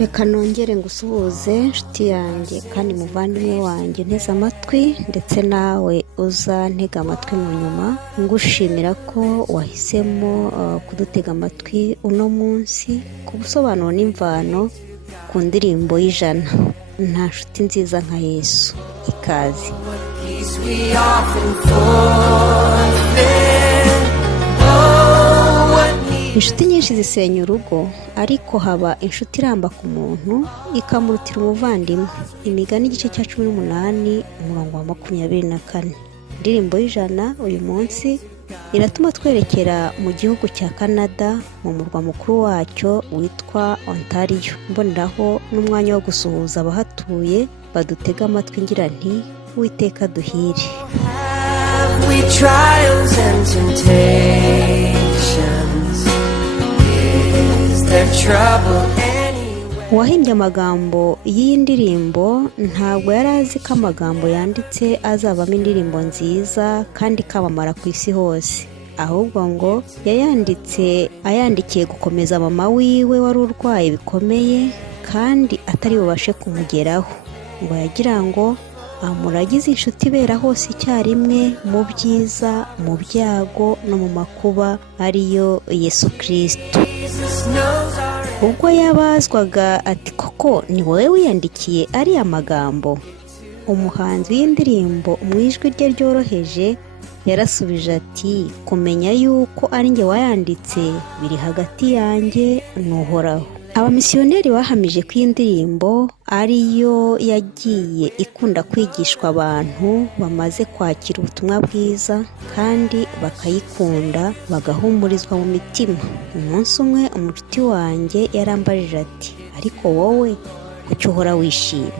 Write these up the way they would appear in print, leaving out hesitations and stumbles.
Reka nongere ngusuhuze nshuti yanjye kandi muvandimwe wanjye nteze amatwi, ndetse nawe uzantega amatwi mu nyuma, ngushimira ko wahisemo kudutega amatwi uno munsi ku busobanuro n'imvano ku ndirimbo y'ijana, nta nshuti nziza nka Yesu. Ikaze. Inshuti nyinshi zisenya urugo, ariko haba inshuti iramba ku muntu ikamurutira umuvandimwe. Imigani igice cya 18 umurongo wa 24. Indirimbo y'ijana uyu munsi iratuma twerekera mu gihugu cya Canada, mu murwa mukuru wacyo witwa Ontario. Mboneraho n'umwanya wo gusuhuza abahatuye badutega amatwi ngira nti Uwiteka duhire. We trials and temptations, is there trouble anywhere? Uwahimbye amagambo y'iyi ndirimbo ntabwo yari azi ko amagambo yanditse azavamo indirimbo nziza kandi kamamara ku isi hose, ahubwo ngo ayandikiye gukomeza mama wiwe wari urwaye bikomeye kandi atari bubashe kumugeraho, ngo yagira ngo amuragize inshuti bera hose icyarimwe, mu byiza, mu byago no mu makuba, ariyo Yesu Kristo. Ubwo yabazwaga ati koko ni wowe wiyandikiye ariya magambo, umuhanzi w'indirimbo mu ijwi rye ryoroheje yarasubije ati kumenya yuko ari njye wayanditse biri hagati yanjye n'Uhoraho. Abamisiyoneri bahamije ko iyi ndirimbo ariyo yagiye ikunda kwigishwa abantu bamaze kwakira ubutumwa bwiza kandi bakayikunda bagahumurizwa mu mitima. Umunsi umwe umucuti wanjye yarambajije ati ariko wowe kuki uhora wishimye,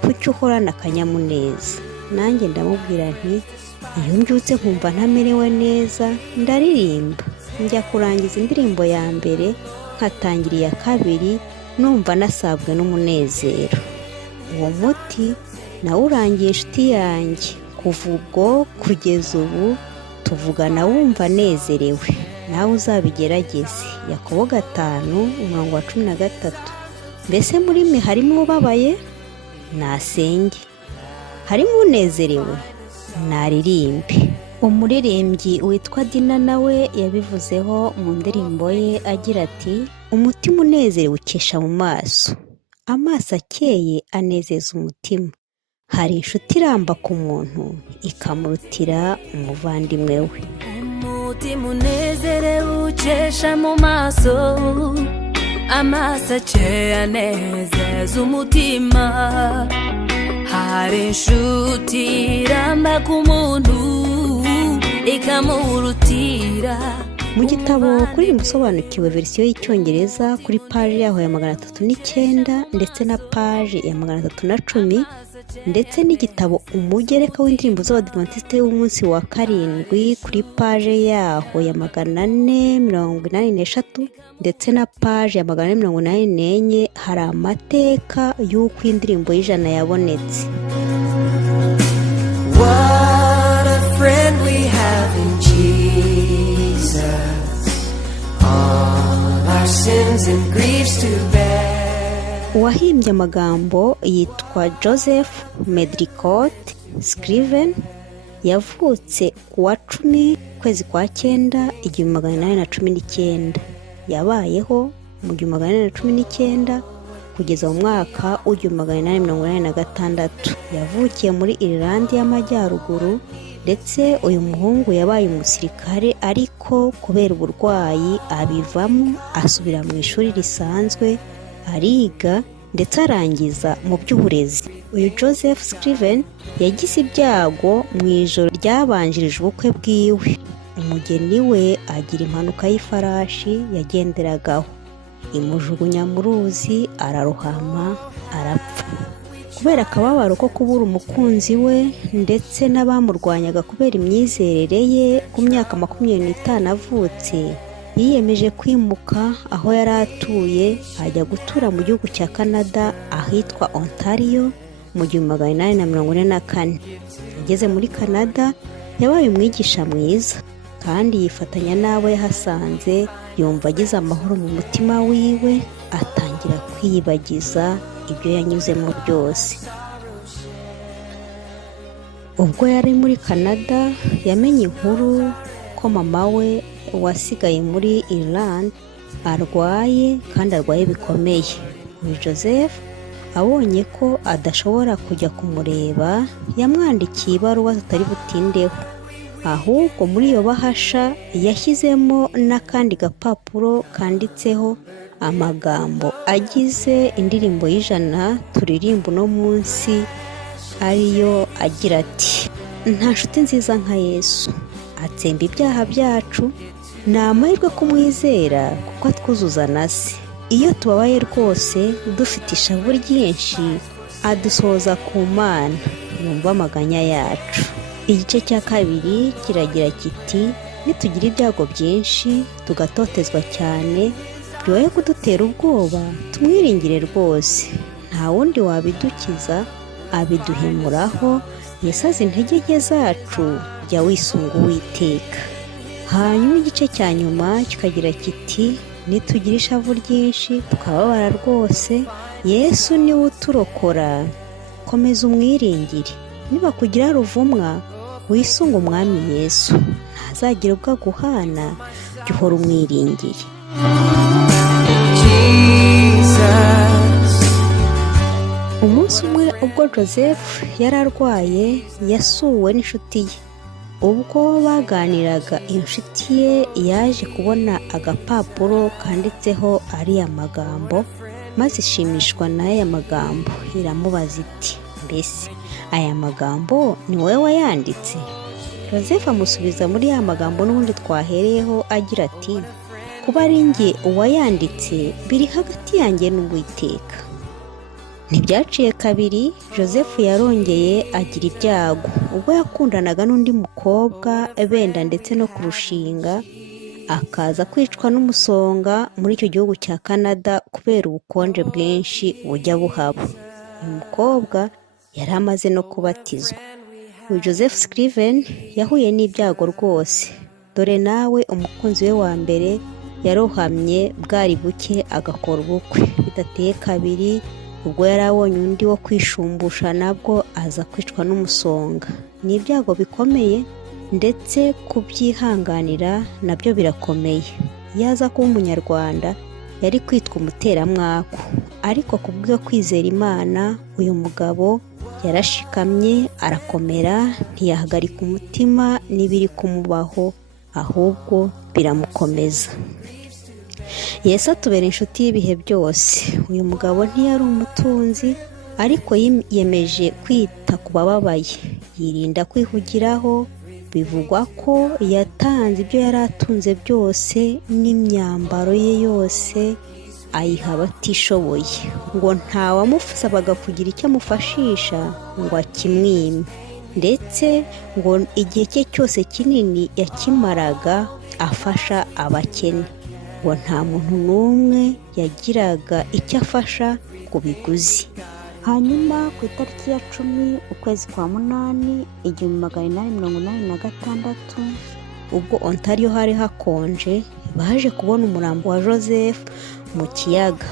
kuki uhorana akanyamuneza? Nanjye ndamubwira nti iyo mbyutse nkumva ntamerewe neza ndaririmba, njya kurangiza indirimbo ya mbere nkatangira iya kabiri numva nasabwe n'umunezero. Uwo muti nawurangiye inshuti yanjye, kuva ubwo kugeza ubu tuvugana wumva nezerewe. Nawe uzabigerageze. Yakobo 5:13. Mbese muri mwe harimo ubabaye? Nasenge. Harimo unezerewe? Naririmbe. Umuririmbyi witwa Dina nawe yabivuzeho mu ndirimbo ye agira ati umutima unezerewe ukesha mu maso, amaso akeye anezeza umutima. Hari inshuti iramba ku muntu ikamurutira umuvandimwe we. Umutima unezerewe ukesha mu maso, amaso akeye anezeza umutima. Hari inshuti iramba ku muntu ikamurutira. Mu gitabo kuri musobanukiwe verisiyo y'icyongereza kuri paji yaho ya 309 ndetse na paji ya 310, ndetse n'igitabo umugereka w'indirimbo z'Abadiventiste w'umunsi wa karindwi kuri paji yaho ya 483 ndetse na paji ya 484 hari amateka y'uko indirimbo y'ijana yabonetse. What a friend we have in Jesus, all our sins and griefs to bear. Uwahimbye amagambo yitwa Joseph Medricot Scriven, yavutse ku wa 10 kwezi kwa 9 1819. Yabayeho mu 1819 kugeza mu mwaka w'1886. Yavukiye muri Irlande y'Amajyaruguru, ndetse uyu muhungu yabaye umusirikare, ariko kubera uburwayi abivamo asubira mu ishuri risanzwe ariga ndetse arangiza mu by'uburezi. Uyu Joseph Scriven yagize ibyago mu ijoro ryabanjirije ubukwe bwiwe. Umugeni we agira impanuka y'ifarashi yagenderagaho, imujugunya mu ruzi, ararohama arapfa. Kubera akababaro ko kubura umukunzi we ndetse n'abamurwanyaga kubera imyizerere ye, ku myaka 25 avutse yiyemeje kwimuka aho yari atuye ajya gutura mu gihugu cya Canada ahitwa Ontario mu 1844. Ageze muri Canada yabaye umwigisha mwiza kandi yifatanya n'abo yahasanze, yumva agize amahoro mu mutima wiwe atangira kwiyibagiza ibyo yanyuzemo byose. Ubwo yari muri Canada yamenye inkuru ko mama we wasigaye muri Ireland arwaye kandi arwaye bikomeye. Joseph abonye ko adashobora kujya kumureba yamwandikiye ibaruwa tutari butindeho, ahubwo muri iyo bahasha yashyizemo n'akandi gapapuro kanditseho amagambo agize indirimbo y'ijana turirimba uno munsi, ariyo agira ati: nta nshuti nziza nka Yesu, atsemba ibyaha byacu, ni amahirwe kumwizera kuko atwuzuza na se. Iyo tubabaye rwose dufite ishavu ryinshi adusohoza ku Mana yumva amaganya yacu. Igice cya kabiri kiragira kiti: nitugira ibyago byinshi tugatotezwa cyane, byoye kudutera ubwoba, tumwiringire rwose, nta wundi wabidukiza, abiduhemuraho. Yesu azi intege nke zacu, jya wisunga Uwiteka. Hanyuma igice cya nyuma kikagira kiti: nitugira ishavu ryinshi tukababara rwose, Yesu niwe uturokora, komeza umwiringire. Nibakugira ruvumwa, wisunga umwami Yesu, ntazagira ubwo aguhana, jya uhora umwiringiye. Umunsi umwe ubwo Joseph yari arwaye yasuwe n'inshuti ye. Ubwo baganiraga inshuti ye yaje kubona agapapuro kanditseho ariya magambo, maze ishimishwa n'aya magambo, iramubaza iti: mbese aya magambo ni wowe wayanditse? Joseph amusubiza muri ya magambo n'ubundi twahereyeho agira ati: kuba ari njye uwayanditse biri hagati yanjye n'Uwiteka. Ntibyaciye kabiri Joseph yarongeye agira ibyago, ubwo yakundanaga n'undi mukobwa benda ndetse no kurushinga, akaza kwicwa n'umusonga muri icyo gihugu cya Canada kubera ubukonje bwinshi bujya buhaba. Uyu mukobwa yari amaze no kubatizwa. Uyu Joseph Scriven yahuye n'ibyago rwose, dore nawe umukunzi we wa mbere yarohamye bwari buke agakora ubukwe. Bidateye kabiri ubwo yari abonye undi wo kwishumbusha nabwo aza kwicwa n'umusonga. Ni ibyago bikomeye, ndetse kubyihanganira nabyo birakomeye. Iyo aza kuba umunyarwanda yari kwitwa umuteramwaku, ariko kubwo kwizera Imana uyu mugabo yarashikamye arakomera, ntiyahagarika umutima n'ibiri kumubaho, ahubwo biramukomeza. Yesu atubera inshuti y'ibihe byose. Uyu mugabo ntiyari umutunzi, ariko yiyemeje kwita ku bababaye, yirinda kwihugiraho. Bivugwa ko yatanze ibyo yari atunze byose n'imyambaro ye yose ayiha abatishoboye, ngo ntawamusabaga kugira icyo amufashisha ngo akimwime, ndetse ngo igihe cye cyose kinini yakimaraga afasha abakene, ngo nta muntu n'umwe yagiraga icyo afasha ku biguzi. Hanyuma ku itariki ya 10 ukwezi kwa munani 1886, ubwo Ontario hari hakonje, baje kubona umurambo wa Joseph mu kiyaga.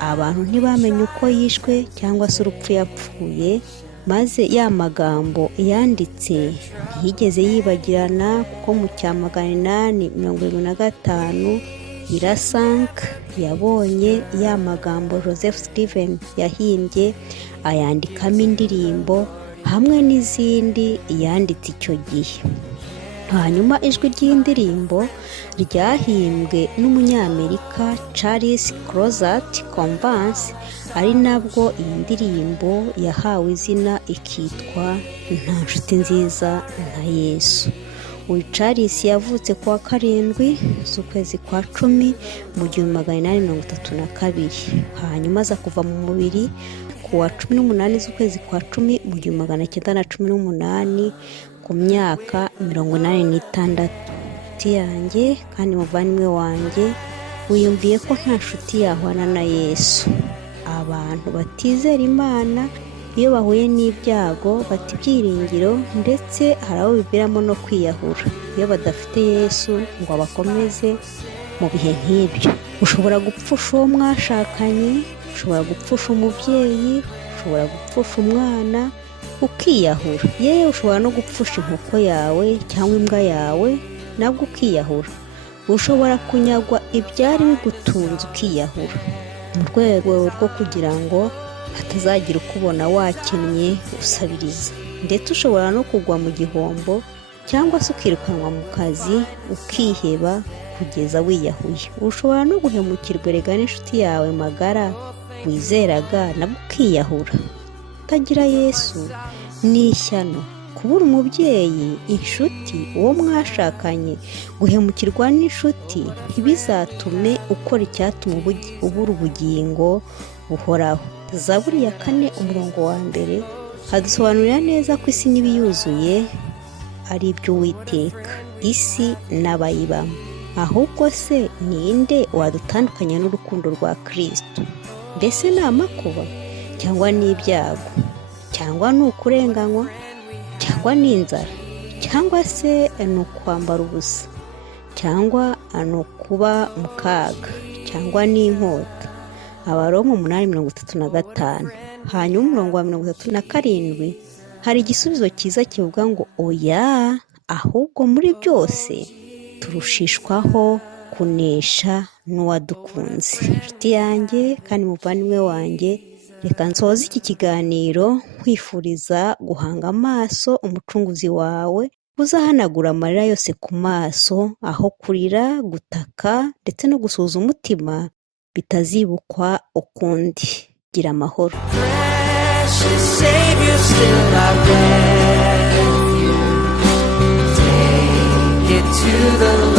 Abantu ntibamenye uko yishwe cyangwa se urupfu yapfuye, maze ya magambo yanditse ntiyigeze yibagirana, kuko mu cya 875 Irasank yabonye ya magambo Joseph Scriven yahimbye, ayandikamo indirimbo hamwe n'izindi yanditse icyo gihe. Hanyuma ijwi ry'indirimbo ryahimbwe n'umunyamerika Charles Crozat Convance, ari nabwo iyi ndirimbo yahawe izina ikitwa nta nshuti nziza nka Yesu. Uyu Charles yavutse kuwa 7 z'ukwezi kwa 10 mu 1832, hanyuma aza kuva mu mubiri kuwa 18 z'ukwezi kwa 10 mu 1918 ku myaka 86. yanjye kandi muvandimwe wanjye, wiyumviye ko nta nshuti yahwana na Yesu. Abantu batizera Imana iyo bahuye n'ibyago bata ibyiringiro, ndetse hari abo biviramo no kwiyahura iyo badafite Yesu ngo abakomeze mu bihe nk'ibyo. ushobora gupfusha uwo mwashakanye, ushobora gupfusha umubyeyi, ushobora gupfusha umwana ukiyahura, yewe ushobora no gupfusha inkoko yawe cyangwa imbwa yawe nabwo ukiyahura, ushobora kunyagwa ibyari bigutunze ukiyahura mu rwego rwo kugira ngo hatazagira ukubona wakennye usabiriza, ndetse ushobora no kugwa mu gihombo cyangwa se ukirukanwa mu kazi ukiheba kugeza wiyahuye, ushobora no guhemukirwa erega n'inshuti yawe magara wizeraga nabwo ukiyahura. Utagira Yesu ni ishyano, kubura umubyeyi, inshuti, uwo mwashakanye, guhemukirwa n'inshuti ntibizatume ukora icyatuma ubura ubugingo buhoraho. Zaburi ya 4:1 hadusobanurira neza ko isi n'ibiyuzuye ari iby'Uwiteka, isi n'abayibamo. Ahubwo se ninde wadutandukanya n'urukundo rwa Kristo? Mbese ni amakuba cyangwa ni ibyago cyangwa ni ukurenganywa cyangwa ni inzara cyangwa se ni ukwambara ubusa cyangwa ni ukuba mu kaga cyangwa ni inkota? Abaroma 8:35. Hanyuma umurongo wa 37 hari igisubizo cyiza kivuga ngo oya, ahubwo muri byose turushishwaho kunesha n'uwadukunze. Inshuti yanjye kandi muvandimwe wanjye, reka nsoze iki kiganiro nkwifuriza guhanga amaso umucunguzi wawe uzahanagura amarira yose ku maso, aho kurira, gutaka ndetse no gusuhuza umutima bitazibukwa ukundi. Gira amahoro. Precious Savior, still I refuge. Take it to the